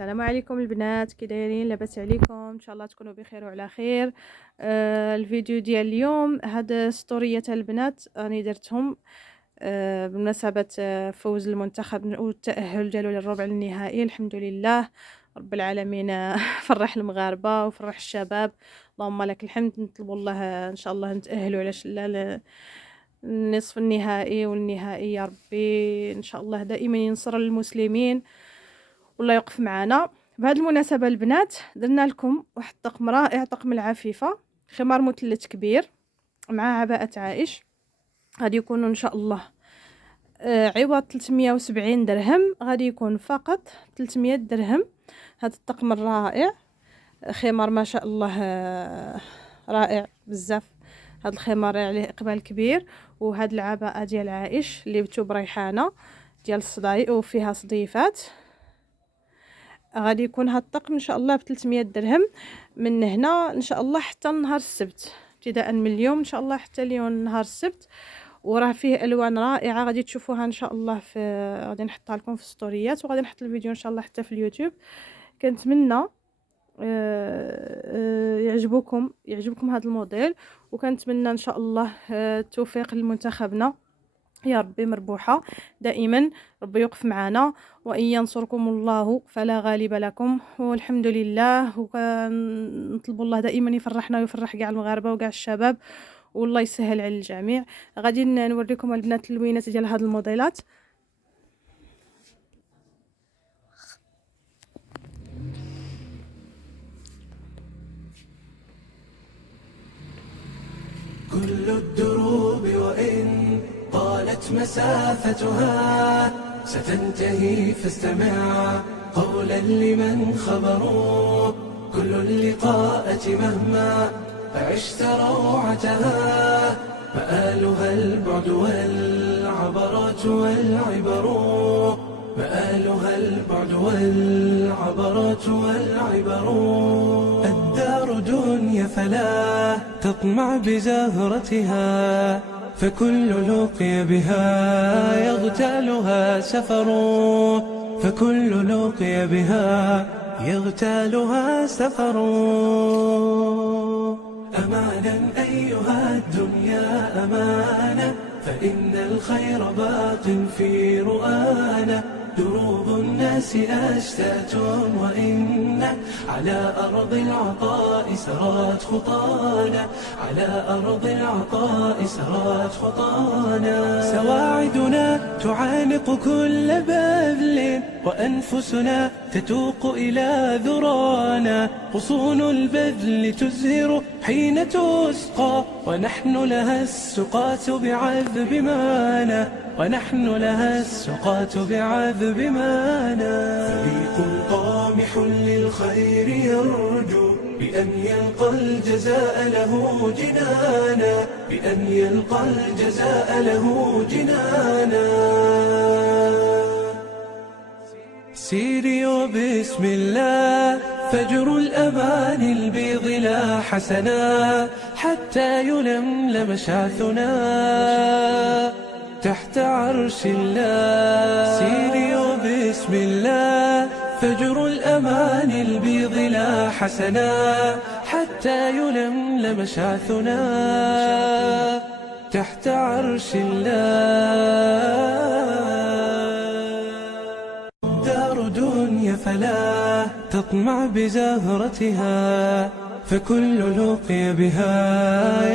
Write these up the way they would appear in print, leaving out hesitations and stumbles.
السلام عليكم البنات، كي دايرين؟ لاباس عليكم؟ ان شاء الله تكونوا بخير وعلى خير. الفيديو ديال اليوم هاد ستوريه تاع البنات راني درتهم بمناسبه فوز المنتخب والتاهل ديالو للربع النهائي. الحمد لله رب العالمين. فرح المغاربه وفرح الشباب، اللهم لك الحمد. نطلبوا الله ان شاء الله نتاهلوا على النصف النهائي والنهائي، يا ربي ان شاء الله دائما ينصر المسلمين والله يوقف معنا. بهذه المناسبه البنات درنا لكم واحد الطقم رائع، طقم العفيفه، خمار مثلث كبير مع عباءه عائش. غادي يكونوا ان شاء الله عوض 370 درهم غادي يكون فقط 300 درهم. هذا الطقم الرائع، خمار ما شاء الله رائع بزاف. هذا الخمار عليه اقبال كبير، وهاد العباءه ديال عائش اللي مكتوب ريحانه ديال الصداي وفيها صديفات. غادي يكون هاد الطقم ان شاء الله ب 300 درهم من هنا ان شاء الله حتى نهار السبت، ابتداء من اليوم ان شاء الله حتى اليوم نهار السبت. وراه فيه الوان رائعه غادي تشوفوها ان شاء الله غادي نحطها لكم في ستوريات، وغادي نحط الفيديو ان شاء الله حتى في اليوتيوب. كنتمنى يعجبكم هذا الموديل، وكنتمنى ان شاء الله التوفيق لمنتخبنا يا ربي. مربوحة دائما، ربي يوقف معنا، وإن ينصركم الله فلا غالب لكم، والحمد لله. ونطلب الله دائما يفرحنا ويفرح كاع المغاربة وكاع الشباب، والله يسهل على الجميع. غادي نوريكم البنات اللوينات ديال هاد الموديلات. كل الدروب وإن طالت مسافتها ستنتهي، فاستمع قولا لمن خبروا. كل اللقاءات مهما عشت روعتها مآلها البعد والعبرات والعبر، مآلها البعد والعبرات والعبر. الدار دنيا فلا تطمع بزهرتها، فكل لقي بها يغتالها سفر، فكل لقي بها يغتالها سفر. أمانا أيها الدنيا أمانة، فإن الخير باق في رؤانا. دروب الناس أشتات وإن على أرض العطاء سرت خطانا، على أرض العطاء سرت خطانا. سواعدنا تعانق كل بذل، وأنفسنا تتوق إلى ذرانا. غصون البذل تزهر حين تسقى، ونحن لها السقاة بعذب مانا، ونحن لها السقاة بعذب مانا. فريق طامح للخير يرجو بأن يلقى الجزاء له جنانا، بأن يلقى الجزاء له جنانا. سيري وبسم الله فجر الأمان البيض لا حسنا، حتى يلملم شعثنا تحت عرش الله. سيري وبسم الله فجر الأمان البيض لا حسنا، حتى يلملم شعثنا تحت عرش الله. دار دنيا فلا تطمع بزهرتها، فكل لقي بها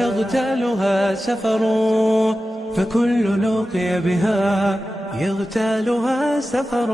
يغتالها سفر، فكل لقي بها يغتالها سفر.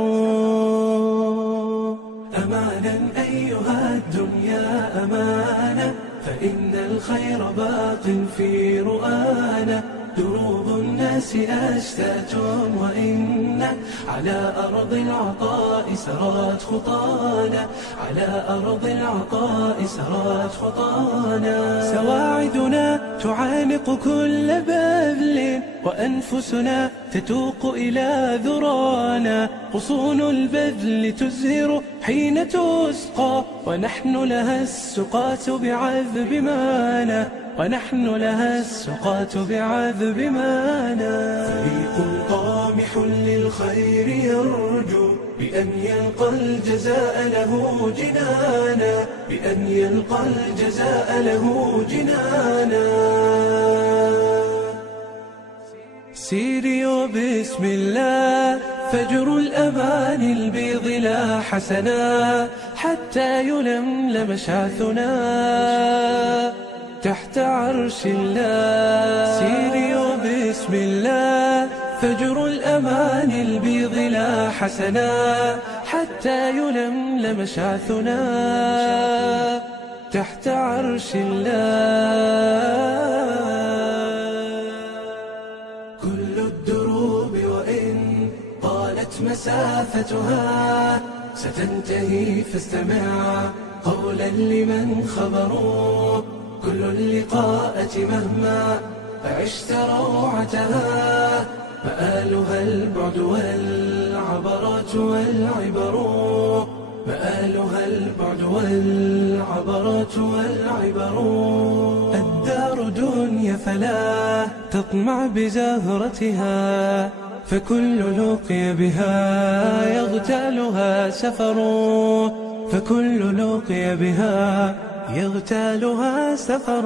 أمانا أيها الدنيا أمانة، فإن الخير باق في رؤانا. دروب الناس أشتات وإن على أرض العطاء سرت خطانا، على أرض العطاء سرت خطانا. سواعدنا تعانق كل بذل، وأنفسنا تتوق إلى ذرانا. غصون البذل تزهر حين تسقى، ونحن لها السقاة بعذب مانا، ونحن لها السقاة بعذب مانا. فريق طامح للخير يرجو بأن يلقى الجزاء له جنانا، بأن يلقى الجزاء له جنانا. سيري وبسم الله فجر الأمان البيض لا حسنا، حتى يلملم شعثنا تحت عرش الله. سيري وبسم الله فجر الأمان البيض لا حسنا، حتى يلملم شعثنا تحت عرش الله. كل الدروب وإن طالت مسافتها ستنتهي، فاستمع قولا لمن خبروا. كل اللقاءة مهما عشت روعتها، مآلها البعد والعبرات والعبر، مآلها البعد والعبرات والعبر. الدار دنيا فلا تطمع بزهرتها، فكل لقي بها يغتالها سفر، فكل لقي بها يغتالها سفر.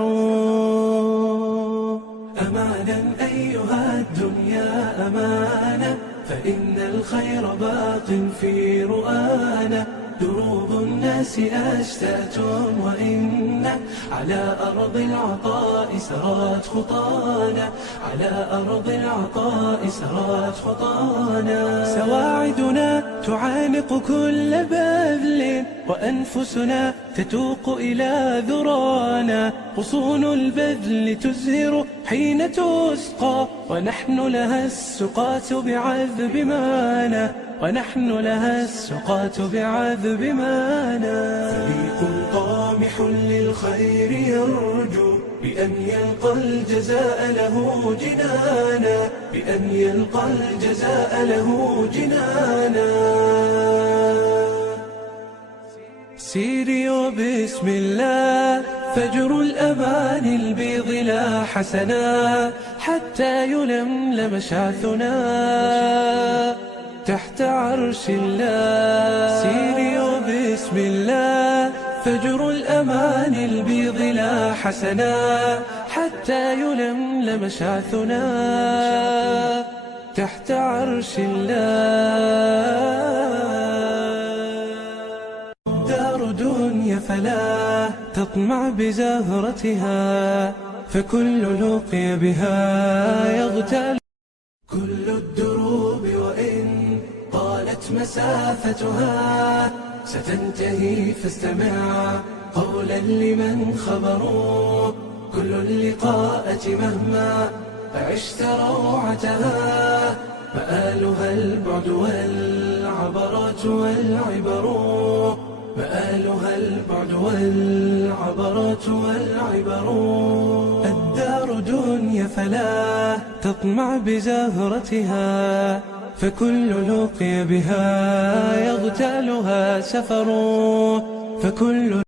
أمانا أيها الدنيا أمانا، فإن الخير باق في رؤانا. دروب الناس أشتات وإن على أرض العطاء سرت خطانا، على أرض العطاء سرت خطانا. سواعدنا تعانق كل بذل، وأنفسنا تتوق إلى ذرانا. غصون البذل تزهر حين تسقى، ونحن لها السقاة بعذب مانا، ونحن لها السقاة بعذب مانا. فريق طامح للخير يرجو بأن يلقى الجزاء له جنانا، بأن يلقى الجزاء له جنانا. سيري وبسم الله فجر الأمان البيض لا حسنا، حتى يلملم شعثنا تحت عرش الله. سيري وبسم الله فجر الأمان البيض لا حسنا، حتى يلملم شعثنا تحت عرش الله. دار دنيا فلا تطمع بزهرتها، فكل لقي بها يغتال. كل الدروب وإن طالت مسافتها ستنتهي، فاستمع قولا لمن خبروا. كل اللقاءة مهما عشت روعتها، مآلها البعد والعبرات والعبر، مآلها البعد والعبرات والعبر. الدار دنيا فلا تطمع بزهرتها، فكل لقي بها يغتالها سفر، فكل